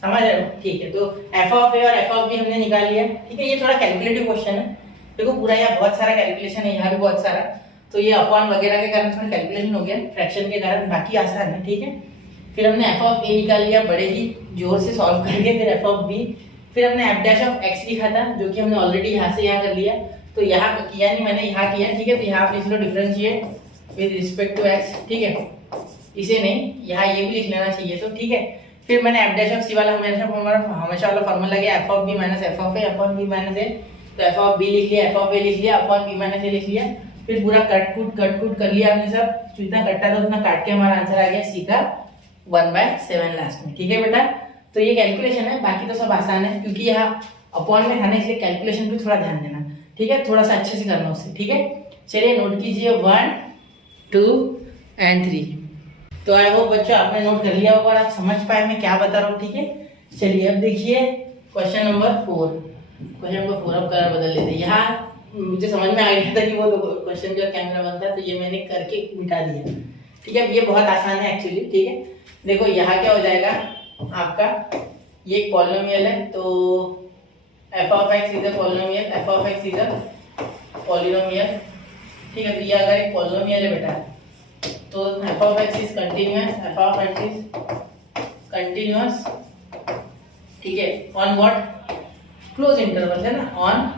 समझ रहे हो, ठीक है। तो f of a और f of b हमने निकाल लिया, ठीक है। ये थोड़ा कैलकुलेटिव क्वेश्चन है, देखो पूरा यहाँ बहुत सारा कैलकुलेशन है, यहाँ भी बहुत सारा, तो ये अपॉन वगैरह के कारण थोड़ा कैलकुलेशन हो गया, फ्रैक्शन के कारण, बाकी आसान है, ठीक है। फिर हमने f of a निकाल लिया बड़े ही जोर से सॉल्व करके, फिर f of b, फिर हमने f dash of x लिखा था, जो कि हमने ऑलरेडी यहाँ से यहाँ कर लिया, तो यहाँ किया नहीं, मैंने यहाँ किया, ठीक है। तो यहाँ पे इसको differentiate with respect to x, ठीक है, इसे नहीं, यहाँ ये भी लिख लेना चाहिए, तो ठीक है। फिर मैंने f dash of c वाला हमेशा वाला फॉर्मूला लगे, f of b - f of a upon b - a, तो f of b लिख लिया, f of a लिख लिया, upon b - a लिख लिया, फिर पूरा कट कूट कर लिया हमने सब, जितना कट्टा था उतना काट के हमारा आंसर आ गया c का 1/7 लास्ट में, ठीक है बेटा। तो ये कैलकुलेशन है, बाकी तो सब आसान है, क्योंकि यहाँ अपॉन में था ना, इसलिए कैलकुलेशन पे थोड़ा ध्यान देना, ठीक है, थोड़ा सा अच्छे से करना उसे, ठीक है। चलिए नोट कीजिए 1, 2 एंड 3। तो आई होप बच्चों आपने नोट कर लिया होगा और आप समझ पाए मैं क्या बता रहा हूँ, ठीक है। चलिए अब देखिए क्वेश्चन नंबर 4। क्वेश्चन नंबर 4 अब कलर बदल लेते हैं। यहाँ मुझे समझ में आ गया था कि वो क्वेश्चन का कैमरा बनता है, तो ये मैंने करके मिटा दिया, ठीक है। अब ये बहुत आसान है एक्चुअली, ठीक है। देखो यहाँ क्या हो जाएगा आपका, ये एक पॉलिनोमियल है, तो f of x is a polynomial, f of x is a polynomial, ठीक है। तो ये अगर एक पॉलिनोमियल है बेटा, तो f of x is continuous, f of x is continuous, ठीक है, ऑन व्हाट, क्लोज इंटरवल है ना, ऑन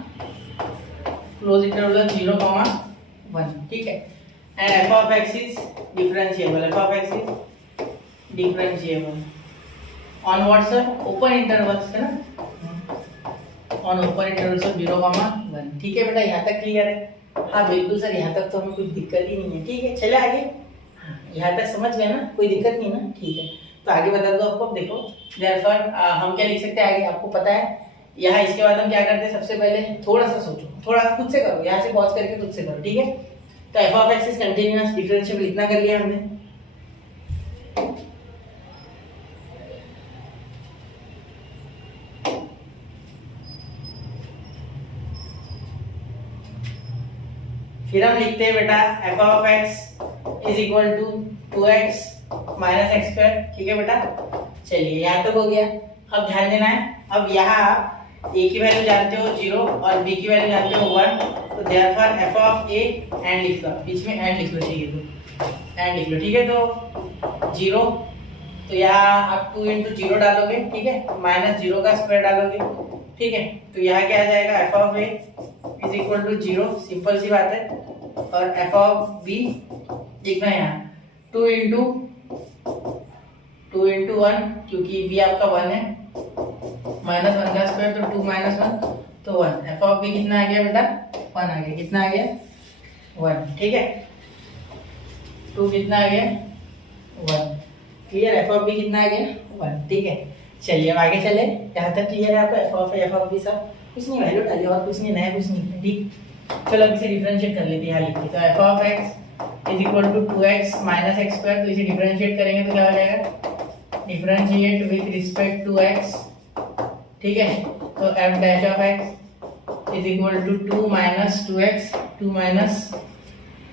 क्लोज इंटरवल 0,1, ठीक है। And f of x is differentiable, f of x is differentiable on what sir, open intervals है ना, ऑन ओपन इंटरवल ऑफ 0,1, ठीक है बेटा। यहाँ तक क्लियर है? हाँ बिल्कुल सर, यहाँ तक तो हमें कुछ दिक्कत ही नहीं है, ठीक है। चले आगे, यहाँ तक समझ गए ना, कोई दिक्कत नहीं ना, ठीक है। तो आगे बता दो आपको, देखो देयरफॉर हम क्या लिख सकते हैं आगे, आपको पता है। यहाँ इसके बाद हम क्या करते हैं, सबसे पहले थोड़ा सा सोचो, थोड़ा खुद से करो, यहाँ से पॉज करके खुद से करो, ठीक है। तो f of x is continuous differentiable, इतना कर लिया हमने। फिर हम लिखते हैं बेटा f of x is equal to 2x minus x square, ठीक है बेटा। चलिए यहाँ तक हो गया। अब ध्यान देना है, अब यहाँ a की वैल्यू जानते हो 0 और b की वैल्यू जानते हो 1, तो therefore f of a and लिख लो, बीच में एंड लिख लो, ठीक है, तो एंड लिख लो, ठीक है। तो 0, तो यहाँ आप 2 into 0 डालोगे, ठीक है, माइनस 0 का स्क्वायर डालोगे, ठीक है। तो यहाँ क्या आ जाएगा, f of a is equal to 0, simple सी बात है। और f of b देखना यहाँ 2 into 1, क्योंकि b आपका 1 है, माइनस 1 का स्क्वायर तो 2 minus 1 तो 1। f of b कितना आ गया बेटा, 1 आ गया, कितना आ गया 1, ठीक है। 2 कितना आ गया 1, क्लियर। f of b कितना आ गया 1, ठीक है। चलिए अब आगे चले, यहाँ तक क्लियर है आपको, f of b सब कुछ नहीं, वैल्यू डालिए और कुछ नहीं, नया कुछ नहीं, ठीक। चलो अब इसे डिफरेंशिएट कर लेते हैं, यहाँ लिखते तो f of x is equal to 2x minus x square, तो इसे डिफरेंशिएट करेंगे तो क्या हो जाएगा, differentiate with respect to x, ठीक है। तो f dash of x is equal to 2 minus 2x, 2 minus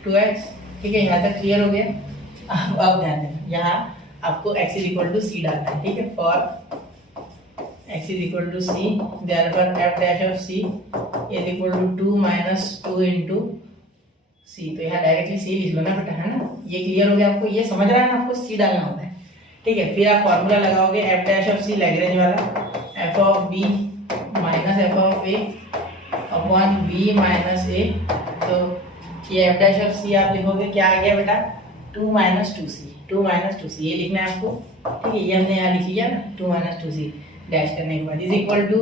2x, ठीक है। यहाँ तक क्लियर हो गया। अब ध्यान देना, यहाँ आपको x is equal to c डालना है, ठीक है। For x is equal to c, therefore f dash of c is equal to 2 minus 2 into c, तो यहाँ डायरेक्टली c लिख लो ना बेटा, है ना। ये क्लियर हो गया आपको, ये समझ रहा है ना, आपको c डालना होता है, ठीक है। फिर आप फॉर्मूला लगाओगे f dash of c, Lagrange वाला, f of b minus f of a upon b minus a, तो ये f डैश ऑफ c आप लिखोगे, क्या आ गया बेटा 2 minus 2c, 2 minus 2c, ये लिखना है आपको, ठीक है। ये हमने यहाँ लिख लिया ना, 2 minus 2c डैश करने के बाद is equal to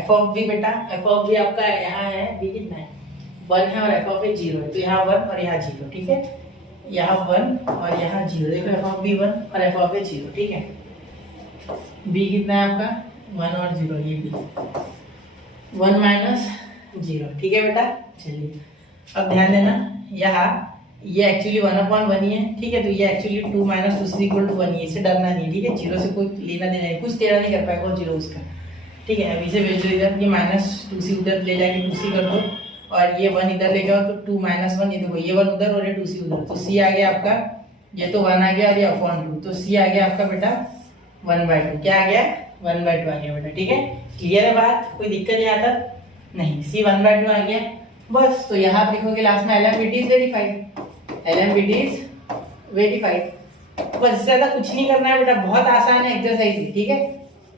f of b बेटा, f of b आपका यहाँ है, b कितना है 1 है और f of a 0 है, तो यहाँ 1 और यहाँ 0, ठीक है। यहाँ 1 और यहाँ 0, देखो f of b 1 और f of a 0, ठीक है। b कितना है आपका 1 और 0, ये भी 1 minus 0, ठीक है बेटा। चलिए अब ध्यान देना, यहाँ ये एक्चुअली 1/1 ही है, ठीक है। तो ये actually 2 minus 2c equal to 1 ही है, इसे डरना नहीं, ठीक है। 0 से कोई लेना देना नहीं, कुछ टेढ़ा नहीं कर पाएगा और 0 उसका, ठीक है। अब इसे भेज दो इधर, ये माइनस 2c उधर ले जाके 2c कर दो, और ये 1 इधर ले जाओ तो 2 minus 1, ये देखो ये 1 उधर और ये 2c उधर, तो c आ गया आपका, ये तो 1 आ गया और ये अपॉन 2, तो c आ गया आपका बेटा 1/2, क्या आ गया 1/2 आ गया बेटा, ठीक है। क्लियर है बात, कोई दिक्कत यहाँ तक नहीं, c 1/2 आ गया बस। तो यहाँ आप लिखोगे लास्ट में LMVT is verified, LMVT is verified, बस इससे ज़्यादा कुछ नहीं करना है बेटा, बहुत आसान है एक्सरसाइज, ठीक है।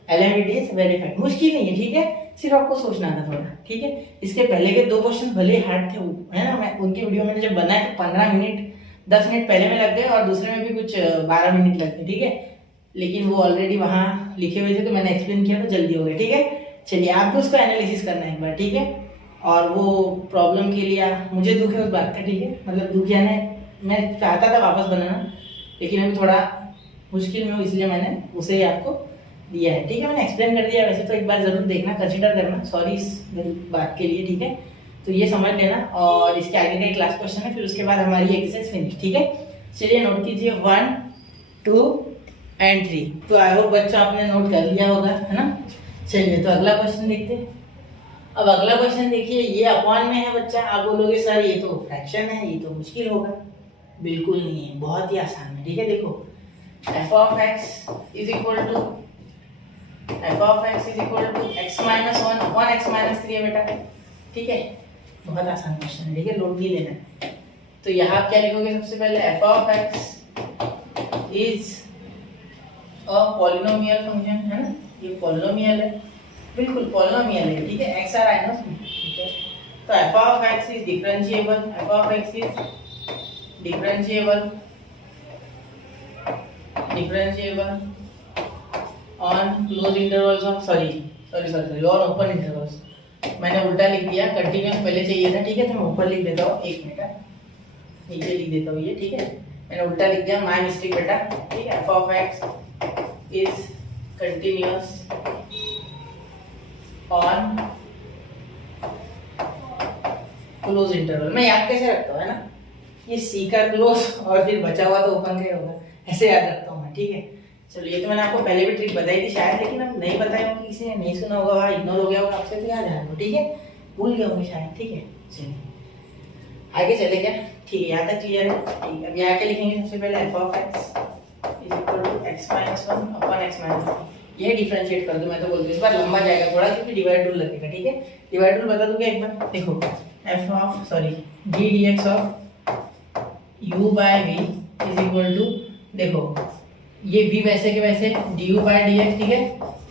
LMVT इज वेरीफाइड, मुश्किल नहीं है, ठीक है, सिर्फ आपको सोचना था थोड़ा, ठीक है। इसके पहले के 2 क्वेश्चन भले हार्ड थे, है ना, मैं उनकी वीडियो मैंने जब बनाया तो 15 मिनट 10 मिनट पहले में लग गए और दूसरे में भी कुछ 12 मिनट लग गए, ठीक है। लेकिन वो ऑलरेडी वहाँ लिखे हुए थे तो मैंने एक्सप्लेन किया तो जल्दी हो गया, ठीक है। चलिए आपको उसको एनालिसिस करना है एक बार, ठीक है। और वो प्रॉब्लम के लिए मुझे दुख है उस बात का, ठीक है, मतलब दुख यानी मैं चाहता था वापस बनाना, लेकिन अभी थोड़ा मुश्किल में हूँ, इसलिए मैंने उसे ही आपको दिया है, ठीक है। मैंने एक्सप्लेन कर दिया, वैसे तो एक बार जरूर देखना, कंसीडर करना, सॉरी इस बात के लिए, ठीक है। तो ये समझ लेना और इसके आगे का क्लास क्वेश्चन है, फिर उसके बाद हमारी एक्सरसाइज फिनिश, ठीक है। चलिए नोट कीजिए 1, 2 एंड 3। तो आई होप बच्चा आपने नोट कर लिया होगा, है ना। चलिए तो अगला क्वेश्चन देखते हैं। अब अगला क्वेश्चन देखिए, ये अपॉन में है बच्चा। आप बोलोगे सर ये तो फ्रैक्शन है, ये तो मुश्किल होगा। बिल्कुल नहीं है, बहुत ही आसान है, ठीक है। देखो f of x is equal to x minus 1 upon x minus 3 है बेटा, ठीक है। बहुत आसान क्वेश्चन है, ठीक है, लोड नहीं लेना है। तो यहाँ आप क्या लिखोगे, सबसे पहले f of x is a polynomial function, है ना, ये पॉलिनोमियल है, बिल्कुल पॉलिनोमियल है, ठीक है। x आ रहा है ना उसमें, ठीक है। तो f of x is differentiable, f of x is differentiable on closed intervals of sorry on open intervals। मैंने उल्टा लिख दिया, कंटिन्यूअस पहले चाहिए था, ठीक है। तो मैं ऊपर लिख देता हूँ, 1 मिनट नीचे लिख देता हूँ ये, ठीक है। मैंने उल्टा लिख दिया, माय मिस्टेक बेटा, ठीक है। f of x is continuous on close interval. मैं याद कैसे रखता हूँ, है ना, ये सी का क्लोज और फिर बचा हुआ तो ओपन का होगा, ऐसे याद रखता हूँ मैं, ठीक है। चलो ये तो मैंने आपको पहले भी ट्रिक बताई थी शायद, लेकिन अब नहीं बताया होगा, किसी ने नहीं सुना होगा, इग्नोर हो गया होगा आपसे, तो याद आ जाएगा, ठीक है। भूल गया होंगे शायद, ठीक है। चलिए आगे चले क्या, ठीक है, यहाँ तक क्लियर है, ठीक है। अब यहाँ के लिखेंगे सबसे पहले f of x is equal to x minus 1 upon x minus 3। ये डिफरेंशिएट कर दूं, मैं तो बोल दूं, इस बार लंबा जाएगा थोड़ा क्योंकि डिवाइड रूल लगेगा, ठीक है। डिवाइड रूल बता दूं क्या एक बार, देखो d dx of u by v is equal to, देखो ये v वैसे के वैसे du by dx, ठीक है।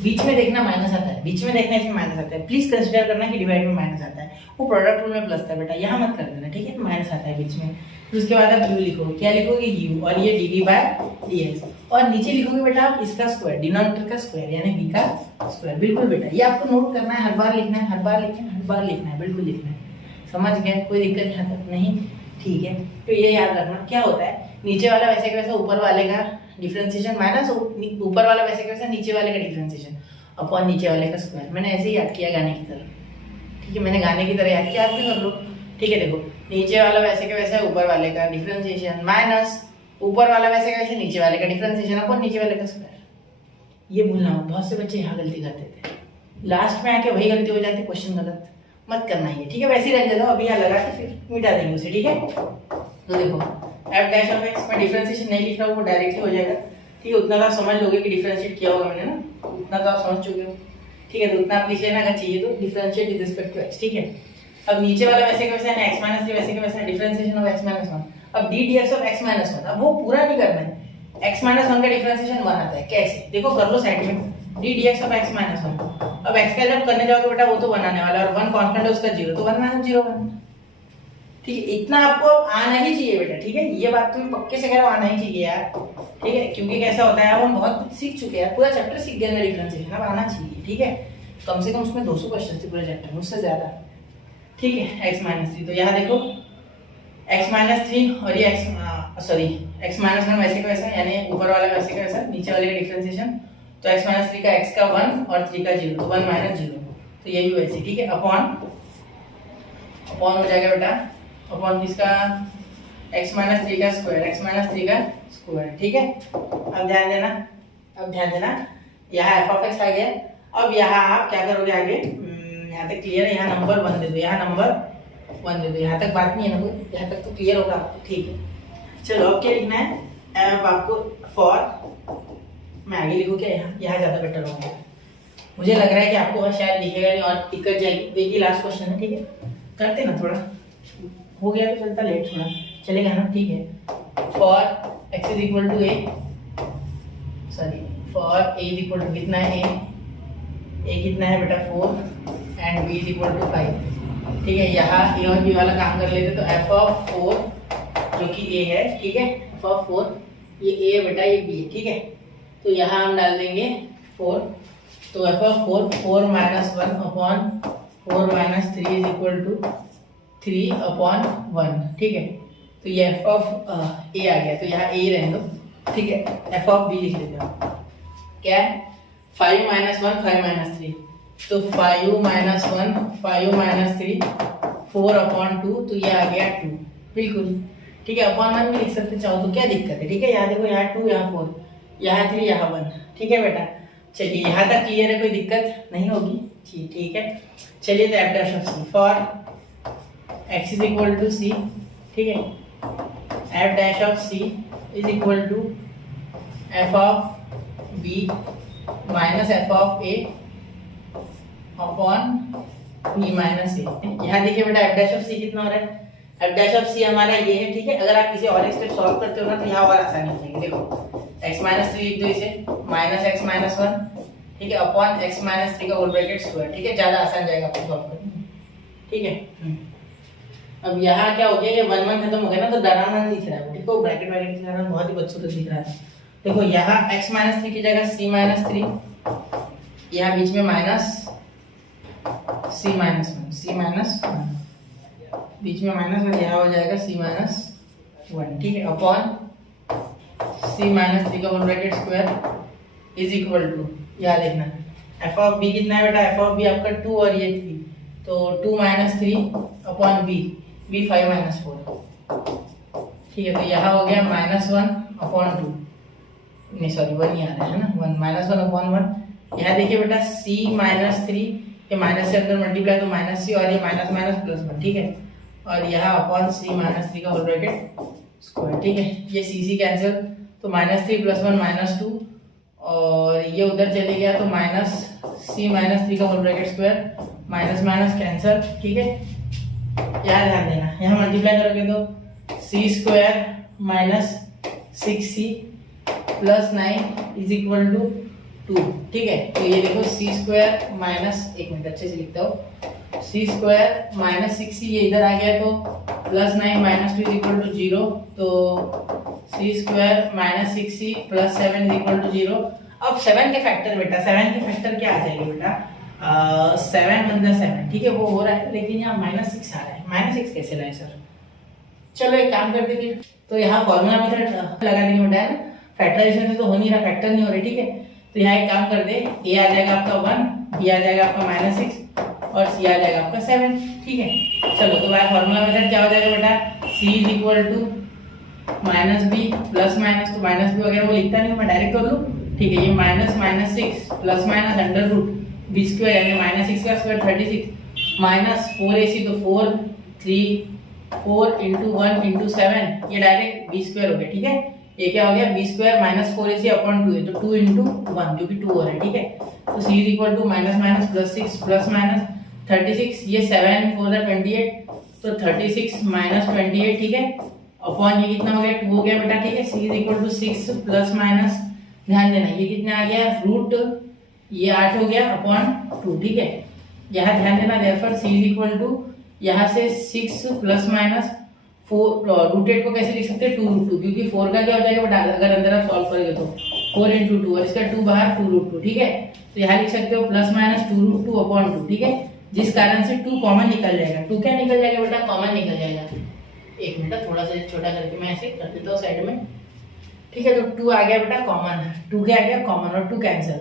बीच में देखना माइनस आता है, बीच में देखना इसमें माइनस आता है, प्लीज कंसीडर करना कि डिवाइड में माइनस आता है, वो प्रोडक्ट रूल में प्लस था बेटा, यहाँ मत कर देना, ठीक है। माइनस आता है बीच में, फिर उसके बाद आप u लिखोगे, क्या लिखोगे u, और ये dv by dx, और नीचे लिखोगे बेटा आप इसका स्क्वायर, डिनोमिनेटर का स्क्वायर यानी v का स्क्वायर। बिल्कुल बेटा, ये आपको नोट करना है, हर बार लिखना है, हर बार लिखना है, हर बार लिखना है, बिल्कुल लिखना है। समझ गए, कोई दिक्कत यहाँ तक नहीं, ठीक है। तो ये याद रखना क्या होता है, नीचे वाला वैसे के वैसे ऊपर वाले का डिफरेंशिएशन माइनस ऊपर वाला वैसे के वैसे नीचे वाले का डिफरेंशिएशन अपॉन नीचे वाले का स्क्वायर। मैंने ऐसे ही याद किया गाने की तरह, ठीक है। मैंने गाने की तरह याद किया, आप भी कर लो, ठीक है। देखो नीचे वाला वैसे के वैसे ऊपर वाले का डिफरेंशिएशन माइनस ऊपर वाला वैसे के वैसे नीचे वाले का डिफरेंशिएशन अपॉन नीचे वाले का स्क्वायर। ये भूलना मत, बहुत से बच्चे यहाँ गलती करते थे, लास्ट में आके वही गलती हो जाती, क्वेश्चन गलत मत करना है, ठीक है। वैसे ही रख देता हूँ, अभी यहाँ लगा के फिर मिटा देंगे उसे, ठीक है। तो देखो f डैश ऑफ x में डिफरेंशिएशन नहीं लिख रहा हूँ, वो डायरेक्टली हो जाएगा, ठीक है। उतना तो आप समझ लोगे कि डिफरेंशिएट किया होगा मैंने ना, उतना तो आप समझ चुके हो, ठीक है। तो उतना आप लिख लेना अगर चाहिए तो, differentiate with respect to x, ठीक है। अब नीचे वाला वैसे के वैसे है x माइनस 3 वैसे के वैसे डिफरेंशिएशन ऑफ x माइनस 1। अब d dx of x minus 1, अब वो पूरा नहीं करना है, x माइनस 1 का डिफरेंशिएशन 1 आता है, कैसे देखो कर लो साइड में, d dx of x minus 1। अब x का जब करने जाओगे बेटा वो तो 1 आने वाला है, और 1 कांस्टेंट है उसका 0, तो 1 माइनस 0 1, ठीक है। इतना आपको आना ही चाहिए बेटा, ठीक है। ये बात तुम पक्के से कह रहे हो, आना ही चाहिए यार, ठीक है। क्योंकि कैसा होता है, अब हम बहुत कुछ सीख चुके हैं, पूरा चैप्टर सीख गए डिफरेंशिएशन, अब आना चाहिए, ठीक है। कम से कम उसमें 200 क्वेश्चन थे पूरे चैप्टर में, उससे ज्यादा, ठीक है। x माइनस 3, तो यहाँ देखो x माइनस 3 और ये x माइनस 1 वैसे का वैसा, यानी ऊपर वाला वैसे का वैसा, नीचे वाले का डिफरेंशिएशन, तो x माइनस 3 का x का 1 और 3 का 0, तो 1 माइनस 0, तो ये भी वैसे, ठीक है। अपॉन हो जाएगा बेटा, अपॉन किसका, x माइनस 3 का स्क्वायर, ठीक है। अब ध्यान देना, यहाँ f ऑफ x आ गया। अब यहाँ आप क्या करोगे आगे, यहाँ तक क्लियर है, यहाँ नंबर 1 दे दो, यहाँ तक बात नहीं है ना कोई, यहाँ तक तो क्लियर होगा आपको, ठीक है। चलो अब क्या लिखना है, अब आपको फॉर, मैं आगे लिखूँ क्या, यहाँ ज़्यादा बेटर होगा, मुझे लग रहा है कि आपको शायद लिखेगा नहीं और दिक्कत जाएगी। देखिए लास्ट क्वेश्चन है, ठीक है, करते ना, थोड़ा हो गया तो चलता, लेट थोड़ा चलेगा ना, ठीक है। For x is equal to a, for a is equal to कितना है, a कितना है बेटा 4 and b is equal to 5, ठीक है। यहाँ a और b वाला काम कर लेते, तो f ऑफ 4 जो कि a है, ठीक है, f ऑफ 4 ये a है बेटा, ये b है, ठीक है। तो यहाँ हम डाल देंगे 4, तो f of 4 minus 1 upon 4 minus 3 is equal to 3 upon 1, ठीक है। तो ये f ऑफ a आ गया, तो यहाँ a रहने दो, ठीक है। f ऑफ b लिख लेते हैं, क्या है 5 माइनस 1 5 माइनस 3, तो 5 माइनस 1 5 माइनस 3 4 अपॉन 2, तो ये आ गया 2 बिल्कुल ठीक है। अपॉन 1 भी लिख सकते चाहो तो, क्या दिक्कत है ठीक है। यहाँ देखो, यहाँ 2 यहाँ 4 यहाँ 3 यहाँ 1 ठीक है बेटा। चलिए यहाँ तक क्लियर है, कोई दिक्कत नहीं होगी जी ठीक है। चलिए तो F dash of C for X is equal to C ठीक है। F dash of C is equal to F of B minus F of A upon B minus A. यहाँ देखिए बेटा एफ डैश ऑफ सी कितना हो रहा है, एफ डैश ऑफ सी हमारा ये है ठीक है। अगर आप किसी और स्टेप सॉल्व करते हो ना तो यहाँ और आसानी हो जाएगी। देखो x माइनस 3 लिख दो इसे, माइनस एक्स माइनस 1 ठीक है अपॉन x माइनस 3 का होल ब्रैकेट स्क्वायर ठीक है। ज़्यादा आसान जाएगा आपको सॉल्व करने ठीक है। अब यहाँ क्या हो गया, ये 1 1 खत्म हो गया ना, तो डरावना नहीं दिख रहा है देखो, ब्रैकेट वैकेट दिख रहा है, बहुत ही बदसूरत दिख रहा है। देखो यहाँ x माइनस 3 की जगह c माइनस 3, यहाँ बीच में minus c minus 1 c minus 1 बीच में माइनस, और यहाँ हो जाएगा c माइनस 1 ठीक है अपॉन c माइनस 3 का whole bracket square is equal to, यहाँ देखना f ऑफ b कितना है बेटा, f ऑफ b आपका 2 और ये 3, तो 2 माइनस 3 अपॉन b 5 माइनस 4 ठीक है। तो यहाँ हो गया माइनस 1 अपॉन 2, नहीं सॉरी 1 ही आ रहा है ना, 1 माइनस 1 अपॉन 1। यहाँ देखिए बेटा c माइनस 3, ये माइनस से अंदर मल्टीप्लाई तो माइनस c, और ये माइनस माइनस प्लस 1 ठीक है, और यहाँ अपॉन c माइनस 3 का होल ब्रैकेट स्क्वायर ठीक है। ये c कैंसिल, तो माइनस 3 प्लस 1 माइनस 2, और ये उधर चले गया तो माइनस c माइनस 3 का whole bracket square, minus minus cancel ठीक है। यहाँ ध्यान देना, यहाँ मल्टीप्लाई करोगे तो c square minus 6c plus 9 is equal to 2 ठीक है। तो ये देखो c स्क्वायर माइनस, एक मिनट अच्छे से लिखता हूँ, c स्क्वायर माइनस 6c ये इधर आ गया, तो plus 9 minus 2 is equal to 0, तो c square minus 6c plus 7 is equal to 0। अब 7 के फैक्टर बेटा, 7 के फैक्टर क्या आ जाएंगे बेटा, 7 × 7 ठीक है, वो हो रहा है, लेकिन यहाँ माइनस 6 आ रहा है, माइनस 6 कैसे लाए सर। चलो एक काम करते फिर, तो यहाँ फॉर्मूला मेथड लगा देंगे बेटा है ना, फैक्टराइजेशन से तो हो नहीं रहा, फैक्टर नहीं हो रही ठीक है। तो यहाँ एक काम कर दे, a आ जाएगा आपका 1, b आ जाएगा आपका माइनस 6, और c आ जाएगा आपका 7 ठीक है। चलो तो भाई फॉर्मूला मेथड क्या हो जाएगा बेटा, c is equal to minus b plus minus, तो माइनस बी वगैरह वो लिखता नहीं, मैं डायरेक्ट कर लूँ ठीक है। ये minus minus 6 plus minus under root b square, यानी माइनस 6 का स्क्वायर 36 माइनस 4ac, तो 4 3 4 इंटू 1 इंटू 7, ये डायरेक्ट बी स्क्वायर हो गया ठीक है। ये क्या हो गया, B square minus 4ac upon 2 है, तो 2 इंटू 1 जो कि 2 हो रहा है ठीक है। तो c is equal to minus minus plus 6 plus minus 36, ये 7 4 28, तो 36 माइनस 28 ठीक है, अपॉन ये कितना हो गया 2 हो गया बेटा ठीक है। c is equal to 6 plus minus, ध्यान देना ये कितना आ गया रूट, ये 8 हो गया अपॉन 2 ठीक है। यहाँ ध्यान देना therefore c is equal to, यहाँ से 6 प्लस माइनस 4, रूट 8 को कैसे लिख सकते हैं 2 रूट 2, क्योंकि 4 का क्या हो जाएगा बेटा, अगर अंदर आप सॉल्व करोगे तो 4 इंटू 2, और इसका 2 बाहर 2 रूट 2 ठीक है। तो यहाँ लिख सकते हो प्लस माइनस 2 रूट 2 अपॉन 2 ठीक है, जिस कारण से 2 कॉमन निकल जाएगा। 2 क्या निकल जाएगा बेटा, कॉमन निकल जाएगा। एक मिनट थोड़ा सा छोटा करके मैं ऐसे कर देता हूँ साइड में ठीक है। तो 2 आ गया बेटा कॉमन, 2 क्या आ गया कॉमन, और 2 कैंसिल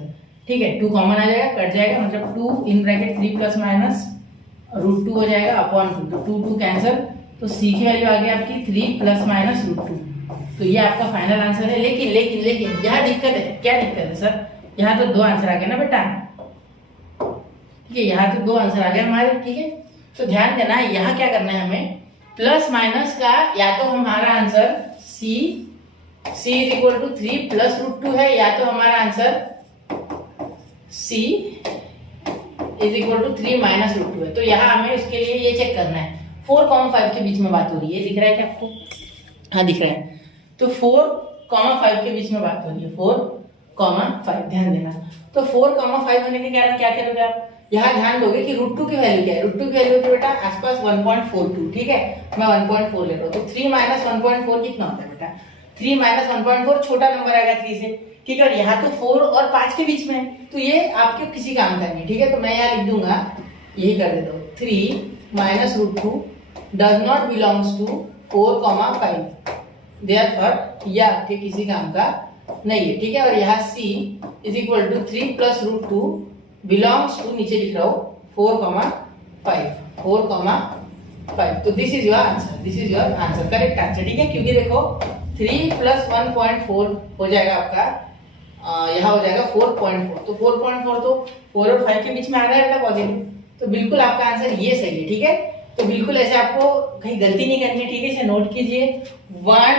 ठीक है, 2 कॉमन आ जाएगा, कट जाएगा, मतलब 2 इन ब्रैकेट 3 प्लस माइनस रूट 2 हो जाएगा अपॉन 2, तो 2 2 कैंसिल, तो c की वैल्यू आ गई आपकी 3 प्लस माइनस रूट 2। तो ये आपका फाइनल आंसर है। लेकिन लेकिन लेकिन यहाँ दिक्कत है, क्या दिक्कत है सर, यहाँ तो 2 आंसर आ गए ना बेटा ठीक है, यहाँ तो 2 आंसर आ गए हमारे ठीक है। तो ध्यान देना यहाँ क्या करना है हमें, प्लस माइनस का या तो हमारा answer c is equal to 3 plus root 2 है, या तो हमारा answer c is equal to 3 minus root 2 है। तो यहाँ हमें इसके लिए ये चेक करना है 4,5 के बीच में बात हो रही है, दिख रहा है क्या आपको, हाँ दिख रहा है। तो 4,5 के बीच में बात हो रही है, 4,5 ध्यान देना। तो 4,5 होने के कारण क्या करोगे आप, यहाँ ध्यान दोगे कि रूट 2 की वैल्यू क्या है, रूट 2 की वैल्यू होती है बेटा आसपास 1.42 ठीक है, मैं 1.4 ले रहा हूँ। तो 3 माइनस 1.4 कितना होता है बेटा, 3 माइनस 1.4 छोटा नंबर आएगा 3 से ठीक है, और यहाँ तो 4 और 5 के बीच में है, तो ये आपके किसी काम का नहीं ठीक है। तो मैं यहाँ लिख दूंगा, यही कर देता हूँ, 3 minus root 2 does not belongs to 4,5, therefore ये आपके किसी काम का नहीं है, ठीक है। और यहाँ c is equal to 3 plus root 2 belongs to, नीचे लिख रहा हूँ 4,5। तो this is your answer, this is your answer, correct answer, ठीक है। क्योंकि देखो 3 प्लस 1.4 हो जाएगा आपका, यहाँ हो जाएगा 4.4, तो 4.4 तो 4 और 5 के बीच में आ रहा है बेटा पॉजिटिव, तो बिल्कुल आपका आंसर ये सही है, ठीक है। तो बिल्कुल ऐसे आपको कहीं गलती नहीं करनी, ठीक है। इसे नोट कीजिए 1,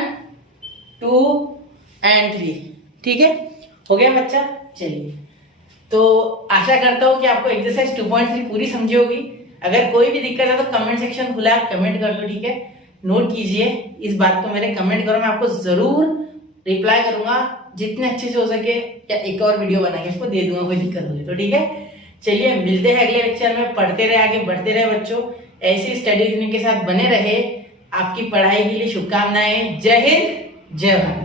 2 एंड 3, ठीक है। हो गया बच्चा, चलिए। तो आशा करता हूँ कि आपको एक्सरसाइज 2.3 पूरी समझी होगी। अगर कोई भी दिक्कत है तो कमेंट सेक्शन खुला है, आप कमेंट कर दो, ठीक है। नोट कीजिए इस बात को, मेरे कमेंट करो, मैं आपको जरूर रिप्लाई करूंगा जितने अच्छे से हो सके, या एक और वीडियो बना के आपको दे दूंगा, कोई दिक्कत होगी तो, ठीक है। चलिए मिलते हैं अगले लेक्चर में, पढ़ते रहे, आगे बढ़ते रहे बच्चों, ऐसी स्टडी के साथ बने रहे। आपकी पढ़ाई के लिए शुभकामनाएं। जय हिंद, जय भारत।